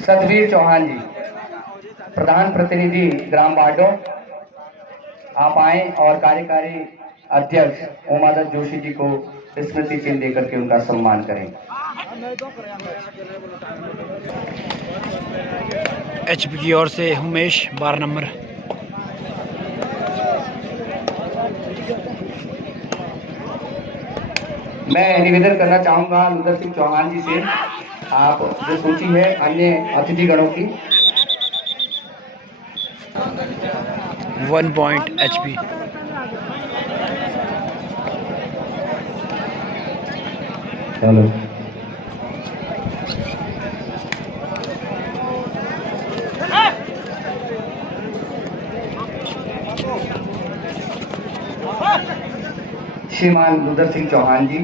सतवीर चौहान जी, प्रधान प्रतिनिधि ग्राम बाडो, आप आए और कार्यकारी अध्यक्ष उमादत्त जोशी जी को स्मृति चिन्ह देकर के उनका सम्मान करें। एचपी की ओर से उमेश 12 नंबर। मैं निवेदन करना चाहूंगा लुदर सिंह चौहान जी से, आप जो सूची है अन्य अतिथि गणों की। 1 पॉइंट एचपी। चलो श्रीमान लुदर सिंह चौहान जी,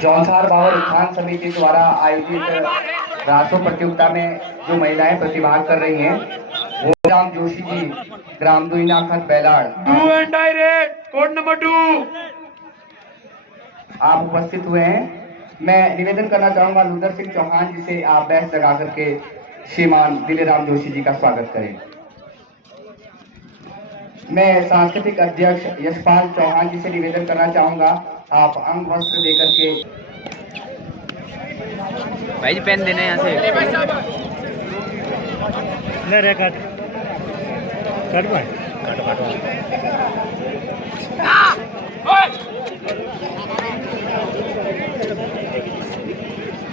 जौनसार बावर उत्थान समिति द्वारा आयोजित राष्ट्रीय प्रतियोगिता में जो महिलाएं प्रतिभाग कर रही हैं, वो राम जोशी जी, ग्राम दुईनाखत बैलाड़, कोड नंबर 2, आप उपस्थित हुए हैं। मैं निवेदन करना चाहूंगा लुदर सिंह चौहान जी से आप बैच लगा करके श्रीमान दिलेराम जोशी जी का स्वागत करें। मैं सांस्कृतिक अध्यक्ष यशपाल चौहान जी से निवेदन करना चाहूंगा आप अंग वस्त्र देकर के। भाई पेन देना यहाँ से।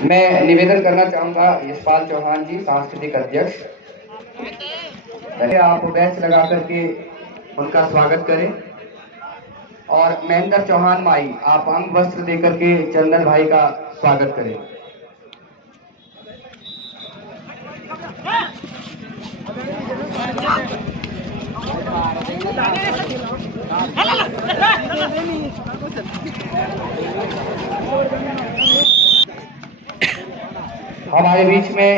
मैं निवेदन करना चाहूंगा यशपाल चौहान जी, सांस्कृतिक अध्यक्ष, पहले आप बैच लगा करके उनका स्वागत करें। और महेंद्र चौहान माई, आप अंग वस्त्र देकर के चंदन भाई का स्वागत करें। हमारे बीच में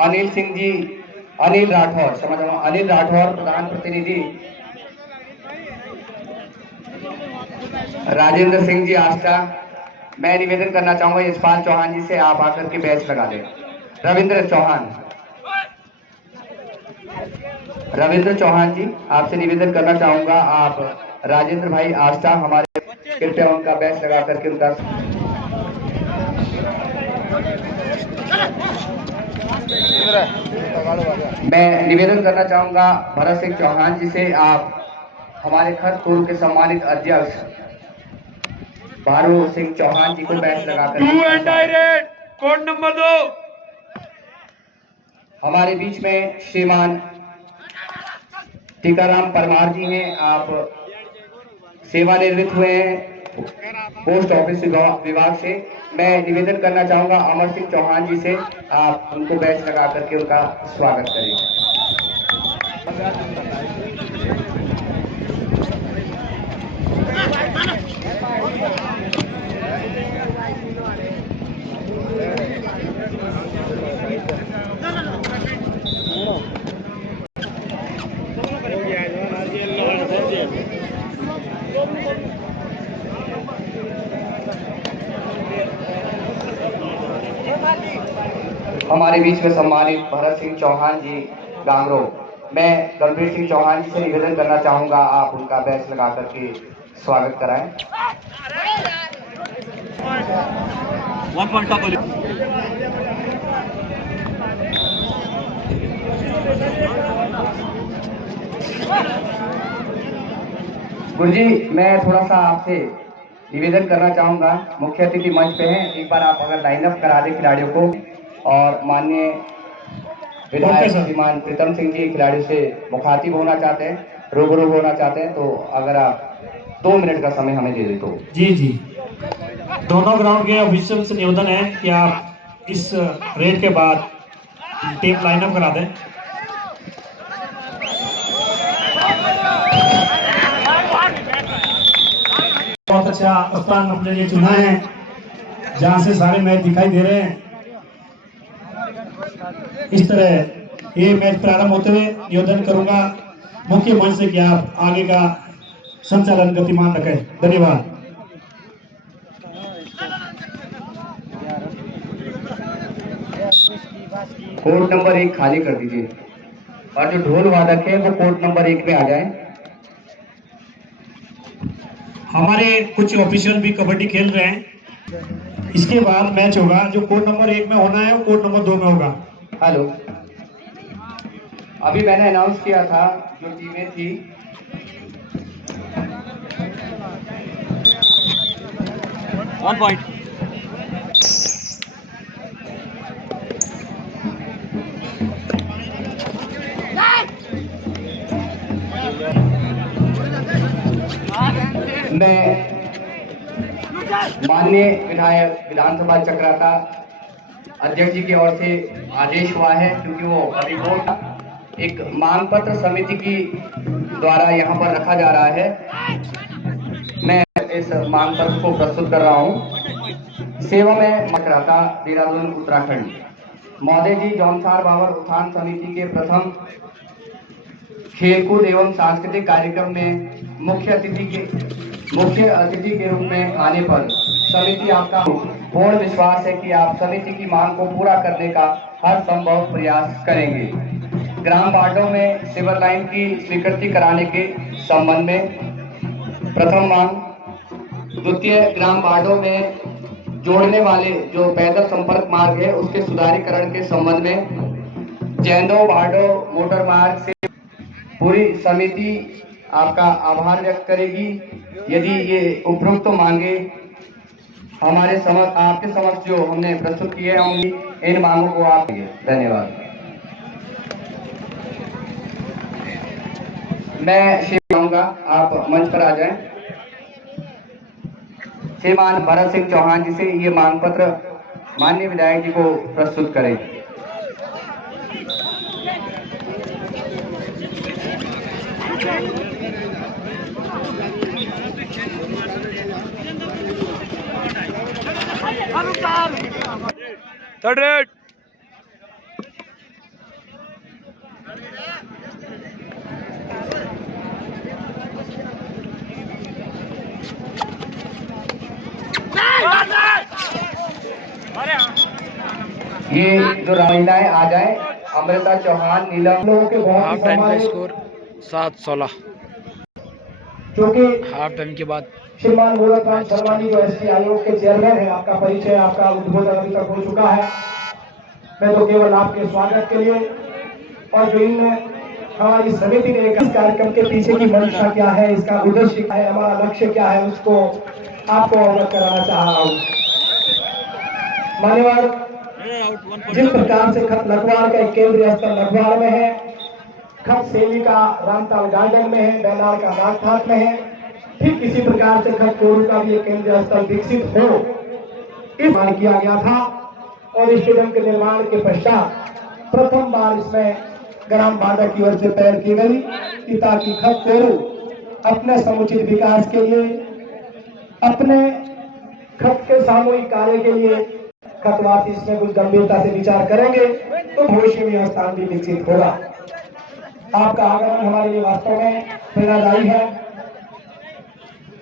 अनिल सिंह जी, अनिल राठौर, समझ लो अनिल राठौर, प्रधान प्रतिनिधि राजेंद्र सिंह जी आस्था। मैं निवेदन करना चाहूंगा यशपाल चौहान जी से आप आकर के बैच लगा दें। रविंद्र चौहान, रविंद्र चौहान जी, आपसे निवेदन करना चाहूंगा आप राजेंद्र भाई आस्था हमारे, कृपया उनका बैच लगा करके उनका। मैं निवेदन करना चाहूंगा भरत सिंह चौहान जी से आप हमारे खरतपुर के सम्मानित अध्यक्ष भारू सिंह चौहान जी को बैच लगाकर। कोड नंबर 2, हमारे बीच में श्रीमान टीकाराम परमार जी हैं, आप सेवानिवृत्त हुए हैं पोस्ट ऑफिस विभाग से। मैं निवेदन करना चाहूंगा अमर सिंह चौहान जी से, आप उनको बैच लगा करके उनका स्वागत करें। हमारे बीच में सम्मानित भरत सिंह चौहान जी गांगरो, मैं गंभीर सिंह चौहान जी से निवेदन करना चाहूंगा आप उनका बैच लगा करके स्वागत कराएं। गुरु जी, मैं थोड़ा सा आपसे निवेदन करना चाहूंगा, मुख्य अतिथि मंच पे हैं, एक बार आप अगर लाइनअप करा दें खिलाड़ियों को। और माननीय विधायक श्रीमान प्रीतम सिंह जी खिलाड़ियों से मुखातिब होना चाहते हैं, रूबरू होना चाहते हैं, तो अगर आप 2 मिनट का समय हमें दे दें तो। जी जी, दोनों ग्राउंड के ऑफिशियल से निवेदन है कि आप इस रेड के बाद टीम लाइनअप करा दें। बहुत अच्छा स्थान अपने लिए चुना है जहां से सारे मैच दिखाई दे रहे हैं। इस तरह ये मैच प्रारंभ होते हुए निवेदन करूंगा मुख्य मंच से कि आप आगे का संचालन गतिमान रखें। धन्यवाद। कोर्ट नंबर 1 खाली कर दीजिए और जो ढोल वादक है वो कोर्ट नंबर 1 में आ जाए। हमारे कुछ ऑफिशियल भी कबड्डी खेल रहे हैं। इसके बाद मैच होगा, जो कोर्ट नंबर 1 में होना है वो कोर्ट नंबर 2 में होगा। हेलो, अभी मैंने अनाउंस किया था जो टीमें थी, वन पॉइंट। मैं माननीय विधायक विधानसभा चक्राता अध्यक्ष जी की ओर से आदेश हुआ है, क्योंकि वो रिपोर्ट एक मांग पत्र समिति की द्वारा यहाँ पर रखा जा रहा है। मैं इस मांग पत्र को प्रस्तुत कर रहा हूँ। सेवा में चक्राता देहरादून उत्तराखंड। महोदय जी, जौनसार बाबर उत्थान समिति के प्रथम खेलकूद एवं सांस्कृतिक कार्यक्रम में मुख्य अतिथि के रूप में आने पर समिति आपका पूर्ण विश्वास है कि आप समिति की मांग को पूरा करने का हर संभव प्रयास करेंगे। ग्राम वार्डों में सिवर लाइन की स्वीकृति कराने के संबंध में प्रथम मांग। द्वितीय, ग्राम वार्डों में जोड़ने वाले जो पैदल संपर्क मार्ग है उसके सुधारीकरण के संबंध में जैंदो वार्डो मोटर मार्ग से पूरी समिति आपका आभार व्यक्त करेगी यदि ये उपरोक्त मांगे हमारे समक्ष, आपके समक्ष जो हमने प्रस्तुत किए होंगी, इन मांगों को आप देंगे। धन्यवाद। मैं चाहूंगा आप मंच पर आ जाएं। श्रीमान भरत सिंह चौहान जी से ये मांग पत्र माननीय विधायक जी को प्रस्तुत करें। Third red. ये जो महिलाएं आ जाए, अमृता चौहान, नीलम, लोगों के हाफ टाइम का स्कोर 7-16। जो कि हाफ टाइम के बाद श्रीमान गोरखनाथ शर्मा जी जो एसटी आयोग के चेयरमैन है, आपका परिचय, आपका उद्बोधन अभी तक हो चुका है। मैं तो केवल आपके स्वागत के लिए और जो इन हमारी समिति ने इस कार्यक्रम के पीछे की मंशा क्या है, इसका उद्देश्य क्या है, हमारा लक्ष्य क्या है, उसको आपको अवगत कराना चाह रहा हूँ। मान्यवर, जिस प्रकार से खत लखवाड़ का एक केंद्रीय स्तर लखवाड़ में है, खत सेविका रामताल गार्डन में है, बैनार का नागठाट में है, ठीक इसी प्रकार से खत कोरू का भी एक केंद्रीय स्थल विकसित हो, इस निर्माण किया गया था। और स्टेडियम के निर्माण के पश्चात प्रथम बार इसमें ग्राम बांधा की ओर से पहल की गई कि ताकि खत कोरू अपने समुचित विकास के लिए, अपने खत के सामूहिक कार्य के लिए खतवासी इसमें कुछ गंभीरता से विचार करेंगे तो भविष्य में यह स्थान भी विकसित होगा। आपका आगमन हमारे लिए वास्तव में प्रेरणादायी है।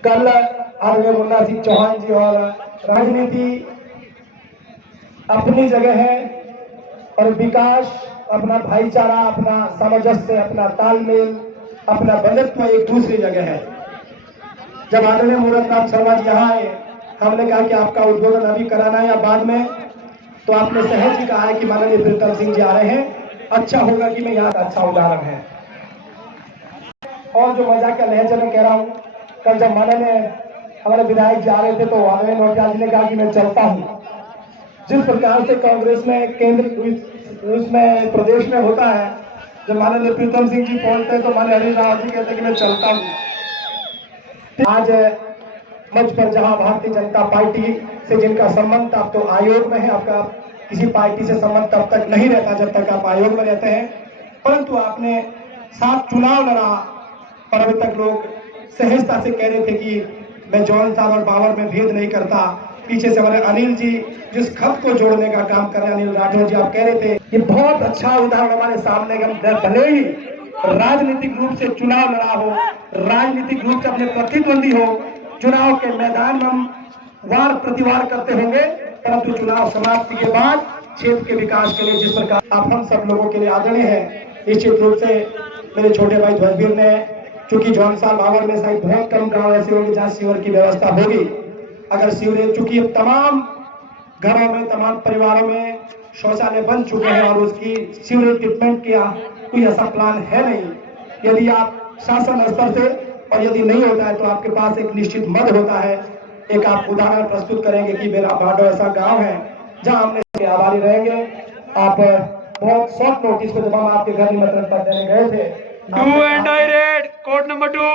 कल आदरणीय मुन्ना सिंह चौहान जी और राजनीति अपनी जगह है और विकास, अपना भाईचारा, अपना सामंजस्य, अपना तालमेल, अपना बंधुत्व एक दूसरी जगह है। जब आदरणीय गोरखनाथ शर्मा जी यहाँ आए, हमने कहा कि आपका उद्बोधन अभी कराना है या बाद में, तो आपने सहज ही कहा है कि माननीय प्रीतम सिंह जी आ रहे हैं, अच्छा होगा कि मैं यहाँ अच्छा उदाहरण है। और जो मजाक का लहजे में कह रहा हूँ, कल जब माननीय हमारे विधायक जी आ रहे थे तो आदरणीय नोटियाल जी ने कहा कि मैं चलता हूँ। जिस प्रकार से कांग्रेस में केंद्र उसमें प्रदेश में होता है, जब माननीय प्रीतम सिंह जी पहुंचते तो माननीय हरीश रावत जी कहते कि मैं चलता हूँ। आज मंच पर जहां भारतीय जनता पार्टी से जिनका संबंध अब तो आयोग में है, आपका किसी पार्टी से संबंध तब तक नहीं रहता जब तक आप आयोग में रहते हैं, परंतु आपने साथ चुनाव लड़ा और अभी तक लोग सहजता से कह रहे थे कि मैं जौनसार और बाबर में भेद नहीं करता। पीछे से हमारे अनिल जी जिस खत को जोड़ने का काम कर रहे हैं, अनिल राठौर जी, आप कह रहे थे ये बहुत अच्छा उदाहरण हमारे सामने, भले ही राजनीतिक रूप से चुनाव लड़ा हो, राजनीतिक रूप से अपने प्रतिद्वंदी हो, चुनाव के मैदान में हम वार प्रतिवार करते होंगे, परंतु चुनाव समाप्ति के बाद क्षेत्र के विकास के लिए जिस प्रकार आप हम सब लोगों के लिए आदरणीय है, निश्चित रूप से मेरे छोटे भाई ध्वजवीर ने, चूंकि जौनसाल भावर में शायद बहुत कम गांव ऐसे होंगे जहां सीवर की व्यवस्था होगी। अगर सीवरेज, चूंकि तमाम घरों में, तमाम परिवारों में शौचालय बन चुके हैं और उसकी सीवरेज ट्रीटमेंट किया कोई ऐसा प्लान है नहीं। यदि आप शासन स्तर से, और यदि नहीं होता है तो आपके पास एक निश्चित मद होता है, एक आप उदाहरण प्रस्तुत करेंगे कि मेरा बाडो ऐसा गांव है जहां हमने इसके आभारी रहेंगे। आप बहुत शॉर्ट नोटिस पे जब हम आपके घर निमंत्रण पत्र देने गए थे, do and direct code number 2,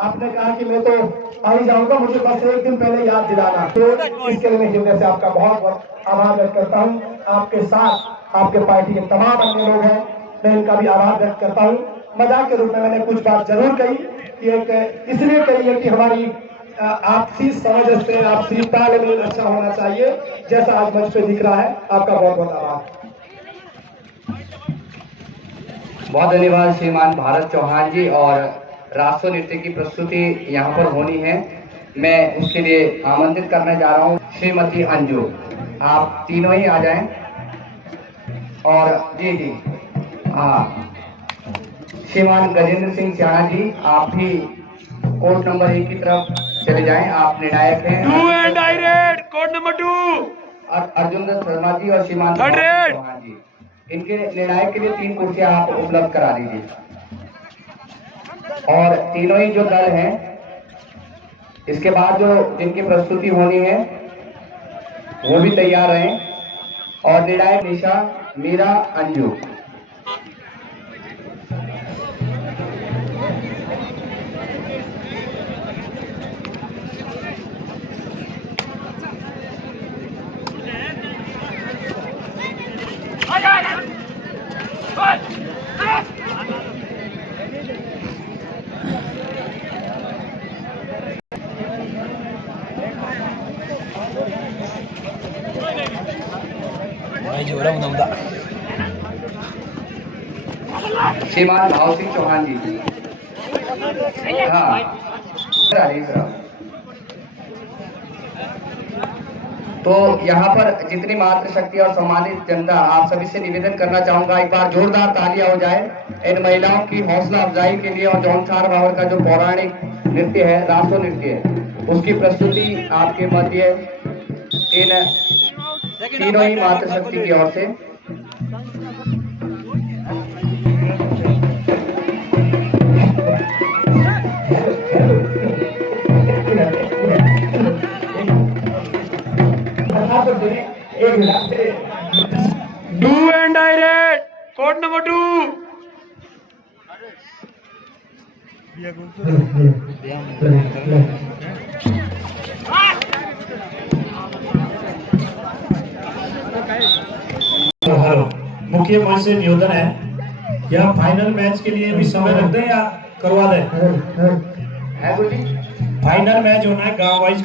आपने कहा कि मैं तो आ ही जाऊंगा, मुझे बस एक दिन पहले याद दिलाना। तो इसके लिए मैं हृदय से आपका बहुत बहुत आभार व्यक्त करता हूँ। आपके साथ आपके पार्टी के तमाम अन्य लोग हैं, मैं इनका भी आभार व्यक्त करता हूँ। मजाक के रूप में मैंने कुछ बात जरूर कही कि एक इसलिए कही है कि हमारी आपसी समझ से, आपसी तालमेल अच्छा होना चाहिए, जैसा आज मंच पे दिख रहा है। आपका बहुत बहुत आभार। बहुत धन्यवाद श्रीमान भारत चौहान जी। और राष्ट्रीय नृत्य की प्रस्तुति यहाँ पर होनी है, मैं उसके लिए आमंत्रित करने जा रहा हूँ श्रीमती अंजू। आप तीनों ही आ जाएं। और जी जी हाँ, श्रीमान गजेंद्र सिंह सियाना जी, आप भी कोर्ट नंबर 1 की तरफ चले जाएं, आप निर्णायक हैं। Do and direct code number 2, Arjun Dutt Sharma ji और श्रीमान थर्ड रेड। चौहान जी, इनके निर्णायक के लिए 3 कुर्सियां आप उपलब्ध करा दीजिए। और तीनों ही जो दल हैं, इसके बाद जो जिनकी प्रस्तुति होनी है वो भी तैयार रहें। और निर्णायक निशा, मीरा, अंजू। श्रीमान भाव सिंह चौहान जी, हाँ तो यहाँ पर जितनी मातृशक्ति और सम्मानित जनता, आप सभी से निवेदन करना चाहूंगा, एक बार जोरदार तालियां हो जाए इन महिलाओं की हौसला अफजाई के लिए। और जौनसाल भावर का जो पौराणिक नृत्य है, राष्ट्र नृत्य है, उसकी प्रस्तुति आपके मध्य इन तीनों ही मातृशक्ति की ओर से। Do and direct code number 2, मुख्य मंच से निवेदन है, क्या फाइनल मैच के लिए भी समय रख दें या करवा दें? है गुरु जी, फाइनल मैच होना है गांव वाइज।